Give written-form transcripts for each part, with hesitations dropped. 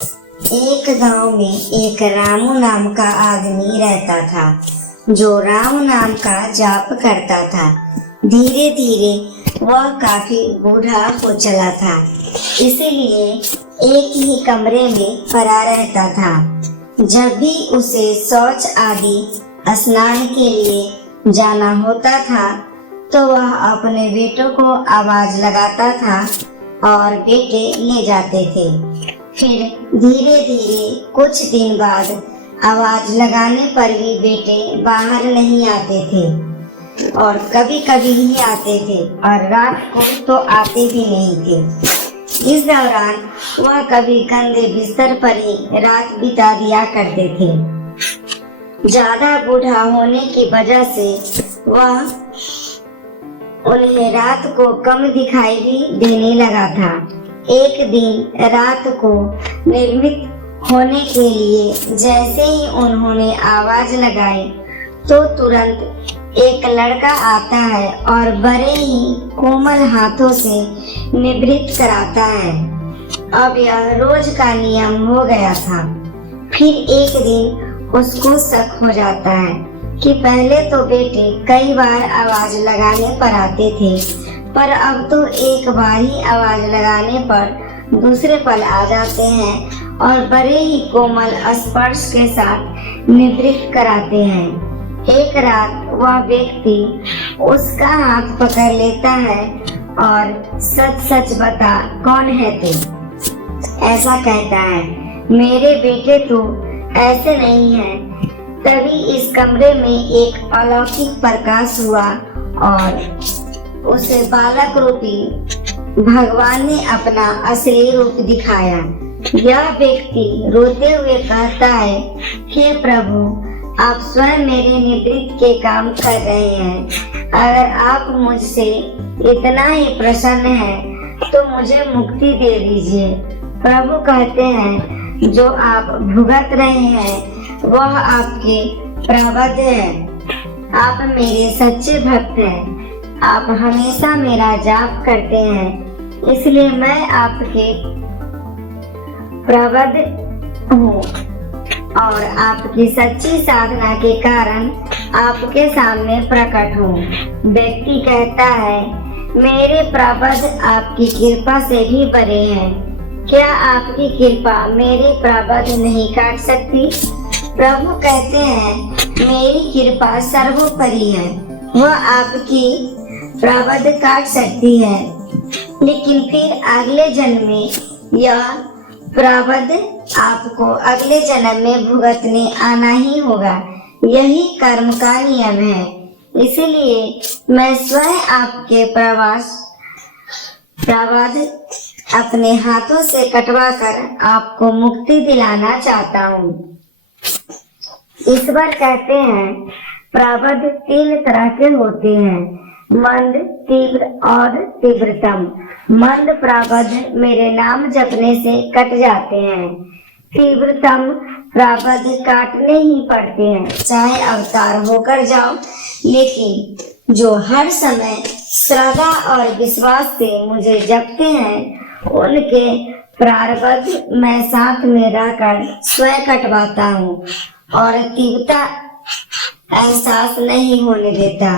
एक गांव में एक रामू नाम का आदमी रहता था, जो राम नाम का जाप करता था। धीरे धीरे वह काफी बूढ़ा हो चला था, इसलिए एक ही कमरे में पड़ा रहता था। जब भी उसे शौच आदि स्नान के लिए जाना होता था, तो वह अपने बेटों को आवाज लगाता था और बेटे ले जाते थे। फिर धीरे धीरे कुछ दिन बाद आवाज लगाने पर भी बेटे बाहर नहीं आते थे और कभी कभी ही आते थे और रात को तो आते भी नहीं थे। इस दौरान वह कभी गंदे बिस्तर पर ही रात बिता दिया करते थे। ज्यादा बूढ़ा होने की वजह से वह उन्हें रात को कम दिखाई भी देने लगा था। एक दिन रात को निर्मित होने के लिए जैसे ही उन्होंने आवाज लगाई, तो तुरंत एक लड़का आता है और बड़े ही कोमल हाथों से निवृत्त कराता है। अब यह रोज का नियम हो गया था। फिर एक दिन उसको शक हो जाता है कि पहले तो बेटे कई बार आवाज लगाने पर आते थे, पर अब तो एक बार ही आवाज लगाने पर दूसरे पल आ जाते हैं और बड़े ही कोमल स्पर्श के साथ निवृत्त कराते हैं। एक रात वह व्यक्ति उसका हाथ पकड़ लेता है और सच सच बता, कौन है तू? ऐसा कहता है। मेरे बेटे तो ऐसे नहीं है। तभी इस कमरे में एक अलौकिक प्रकाश हुआ और उसे बालक रूपी भगवान ने अपना असली रूप दिखाया। यह व्यक्ति रोते हुए कहता है, हे प्रभु, आप स्वयं मेरे निवृत्त के काम कर रहे हैं। अगर आप मुझसे इतना ही प्रसन्न हैं, तो मुझे मुक्ति दे दीजिए। प्रभु कहते हैं, जो आप भुगत रहे हैं वह आपके प्रारब्ध है। आप मेरे सच्चे भक्त हैं। आप हमेशा मेरा जाप करते हैं, इसलिए मैं आपके प्रारब्ध हूँ और आपकी सच्ची साधना के कारण आपके सामने प्रकट हूँ। व्यक्ति कहता है, मेरे प्रारब्ध आपकी कृपा से भी बड़े हैं। क्या आपकी कृपा मेरे प्रारब्ध नहीं काट सकती? प्रभु कहते हैं, मेरी कृपा सर्वोपरि है। वह आपकी प्रारब्ध काट सकती है, लेकिन फिर अगले जन्म में यह प्रारब्ध आपको अगले जन्म में भुगतने आना ही होगा। यही कर्म का नियम है। इसलिए मैं स्वयं आपके प्रारब्ध अपने हाथों से कटवाकर आपको मुक्ति दिलाना चाहता हूँ। ईश्वर कहते हैं, प्रारब्ध 3 तरह के होते हैं, मंद, तीव्र और तीव्रतम। मंद प्रारब्ध मेरे नाम जपने से कट जाते हैं। तीव्रतम प्रारब्ध काटने ही पड़ते हैं, चाहे अवतार होकर जाओ। लेकिन जो हर समय श्रद्धा और विश्वास से मुझे जपते हैं, उनके प्रारब्ध मैं साथ में रहकर स्वयं कटवाता हूँ और तीव्रता एहसास नहीं होने देता।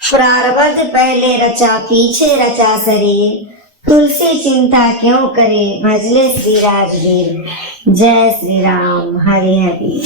प्रारब्ध पहले रचा पीछे रचा शरीर, तुलसी चिंता क्यों करे, भजले श्री राजवीर। जय श्री राम। हरि हरि।